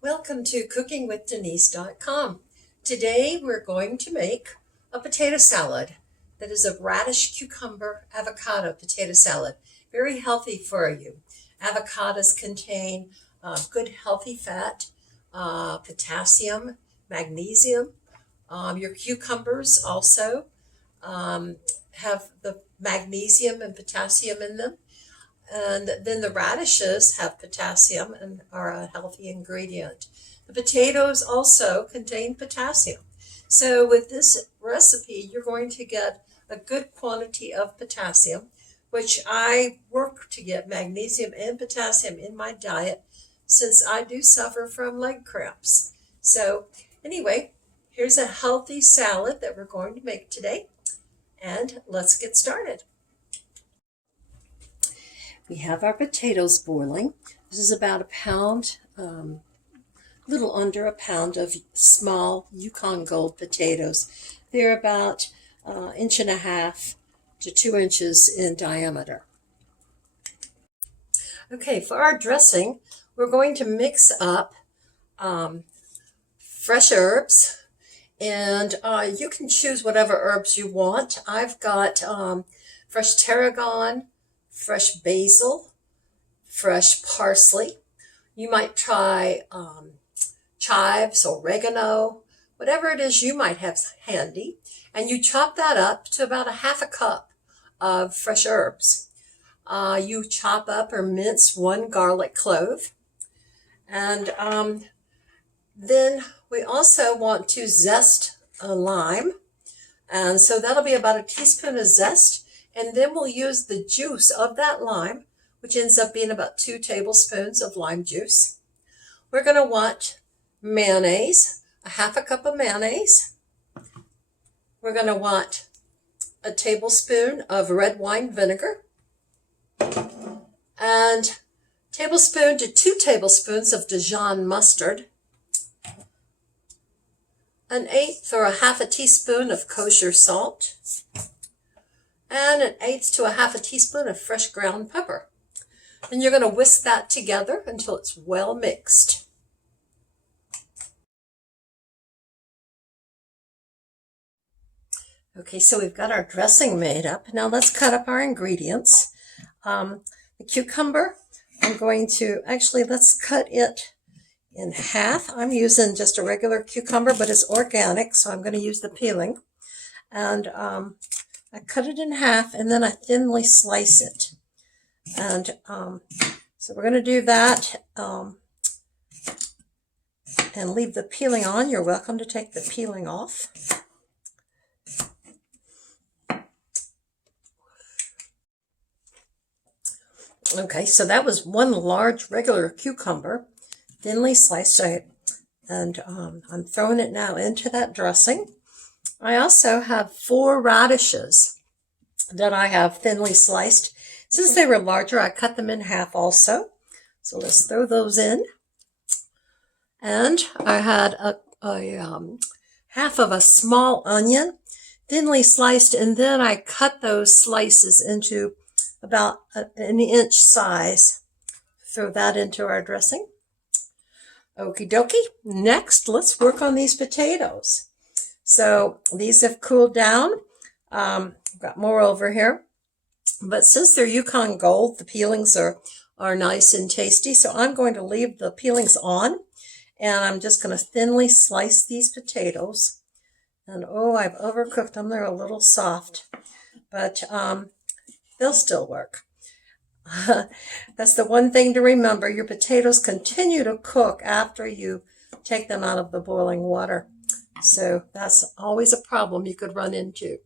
Welcome to cookingwithdenise.com. Today we're going to make a potato salad that is a radish, cucumber, avocado potato salad. Very healthy for you. Avocados contain good healthy fat, potassium, magnesium. Your cucumbers also have the magnesium and potassium in them. And then the radishes have potassium and are a healthy ingredient. The potatoes also contain potassium. So with this recipe, you're going to get a good quantity of potassium, which I work to get magnesium and potassium in my diet since I do suffer from leg cramps. So anyway, here's a healthy salad that we're going to make today. And let's get started. We have our potatoes boiling. This is about a pound, little under a pound of small Yukon Gold potatoes. They're about 1.5 to 2 inches in diameter. Okay, for our dressing, we're going to mix up fresh herbs, and you can choose whatever herbs you want. I've got fresh tarragon, fresh basil, fresh parsley. You might try chives, oregano, whatever it is you might have handy. And you chop that up to about 1/2 cup of fresh herbs. You chop up or mince 1 garlic clove. And then we also want to zest a lime. And so that'll be about 1 teaspoon of zest. And then we'll use the juice of that lime, which ends up being about 2 tablespoons of lime juice. We're going to want mayonnaise, 1/2 cup of mayonnaise. We're going to want a tablespoon of red wine vinegar and tablespoon to 2 tablespoons of Dijon mustard, 1/8 or 1/2 teaspoon of kosher salt, and 1/8 to 1/2 teaspoon of fresh ground pepper. And you're going to whisk that together until it's well mixed. Okay, so we've got our dressing made up. Now let's cut up our ingredients. The cucumber, I'm going to, let's cut it in half. I'm using just a regular cucumber, but it's organic, so I'm going to use the peeling. And I cut it in half, and then I thinly slice it. And so we're going to do that and leave the peeling on. You're welcome to take the peeling off. Okay, so that was 1 large regular cucumber, thinly sliced. And I'm throwing it now into that dressing. I also have 4 radishes that I have thinly sliced. Since they were larger, I cut them in half also. So let's throw those in. And I had a half of a small onion, thinly sliced, and then I cut those slices into about an inch size. Throw that into our dressing. Okie dokie. Next, let's work on these potatoes. So these have cooled down. I've got more over here. But since they're Yukon Gold, the peelings are nice and tasty. So I'm going to leave the peelings on. And I'm just going to thinly slice these potatoes. And oh, I've overcooked them. They're a little soft. But they'll still work. That's the one thing to remember. Your potatoes continue to cook after you take them out of the boiling water. So that's always a problem you could run into.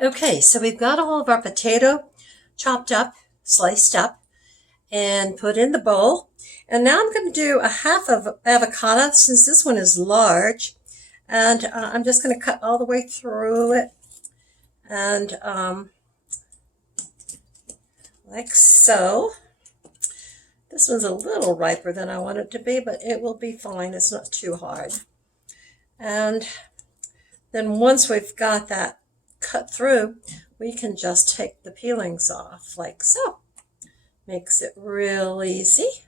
Okay, so we've got all of our potato chopped up, sliced up, and put in the bowl. And now I'm going to do 1/2 of avocado, since this one is large. And I'm just going to cut all the way through it. And like so. This one's a little riper than I want it to be, but it will be fine. It's not too hard. And then once we've got that cut through, we can just take the peelings off like so. Makes it real easy.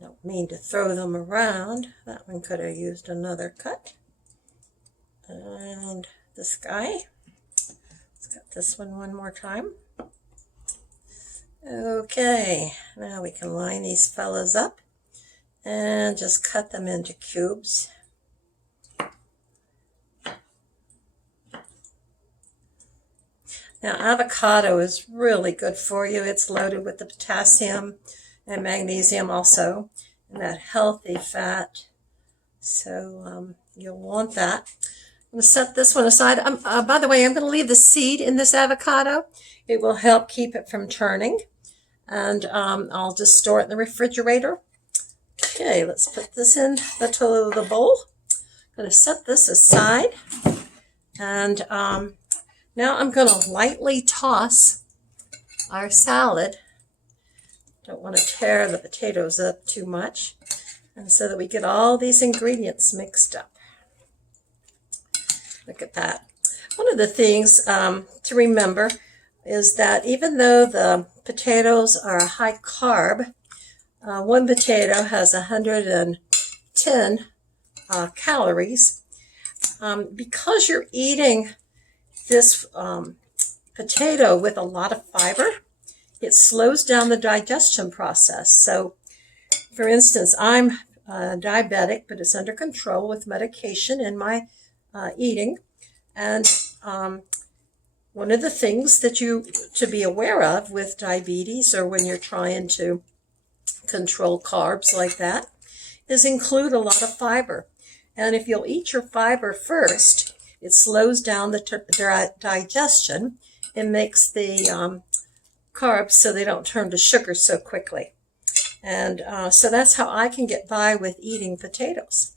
Don't mean to throw them around. That one could have used another cut. And this guy. Let's cut this one more time. Okay, now we can line these fellas up and just cut them into cubes. Now, avocado is really good for you. It's loaded with the potassium and magnesium also, and that healthy fat. So you'll want that. I'm going to set this one aside. By the way, I'm going to leave the seed in this avocado. It will help keep it from turning. And I'll just store it in the refrigerator. Okay, let's put this in the bowl. I'm going to set this aside. And now I'm going to lightly toss our salad. Don't want to tear the potatoes up too much. And so that we get all these ingredients mixed up. Look at that. One of the things to remember is that even though the potatoes are a high carb, one potato has 110 calories. Because you're eating this potato with a lot of fiber, it slows down the digestion process. So, for instance, I'm diabetic, but it's under control with medication in my eating. And one of the things that you to be aware of with diabetes, or when you're trying to control carbs like that, is include a lot of fiber. And if you'll eat your fiber first, it slows down the digestion and makes the carbs so they don't turn to sugar so quickly. And so that's how I can get by with eating potatoes.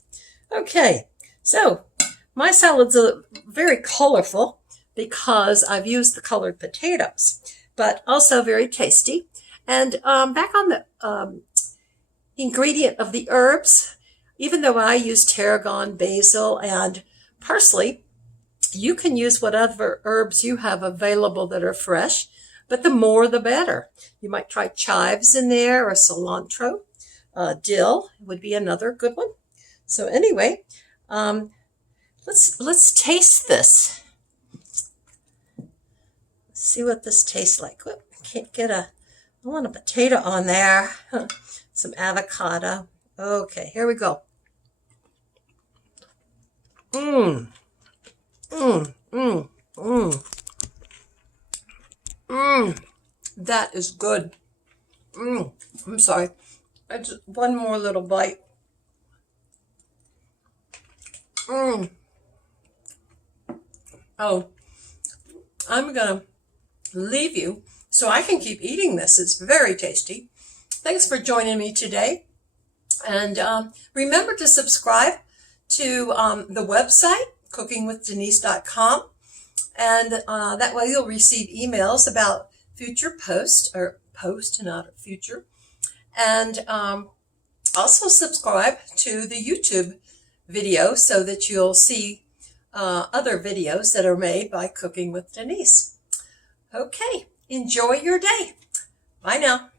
Okay, so my salads are very colorful because I've used the colored potatoes, but also very tasty. And back on the ingredient of the herbs, even though I use tarragon, basil, and parsley, you can use whatever herbs you have available that are fresh, but the more the better. You might try chives in there, or cilantro. Dill would be another good one. So anyway, let's taste this. See what this tastes like. Whoop, can't get I want a potato on there. Some avocado. Okay, here we go. That is good. I'm sorry. I just one more little bite. Oh, I'm gonna leave you so I can keep eating this. It's very tasty. Thanks for joining me today. And remember to subscribe to the website, cookingwithdenise.com. And that way you'll receive emails about future posts, or post, not future. And also subscribe to the YouTube video so that you'll see other videos that are made by Cooking with Denise. Okay, enjoy your day. Bye now.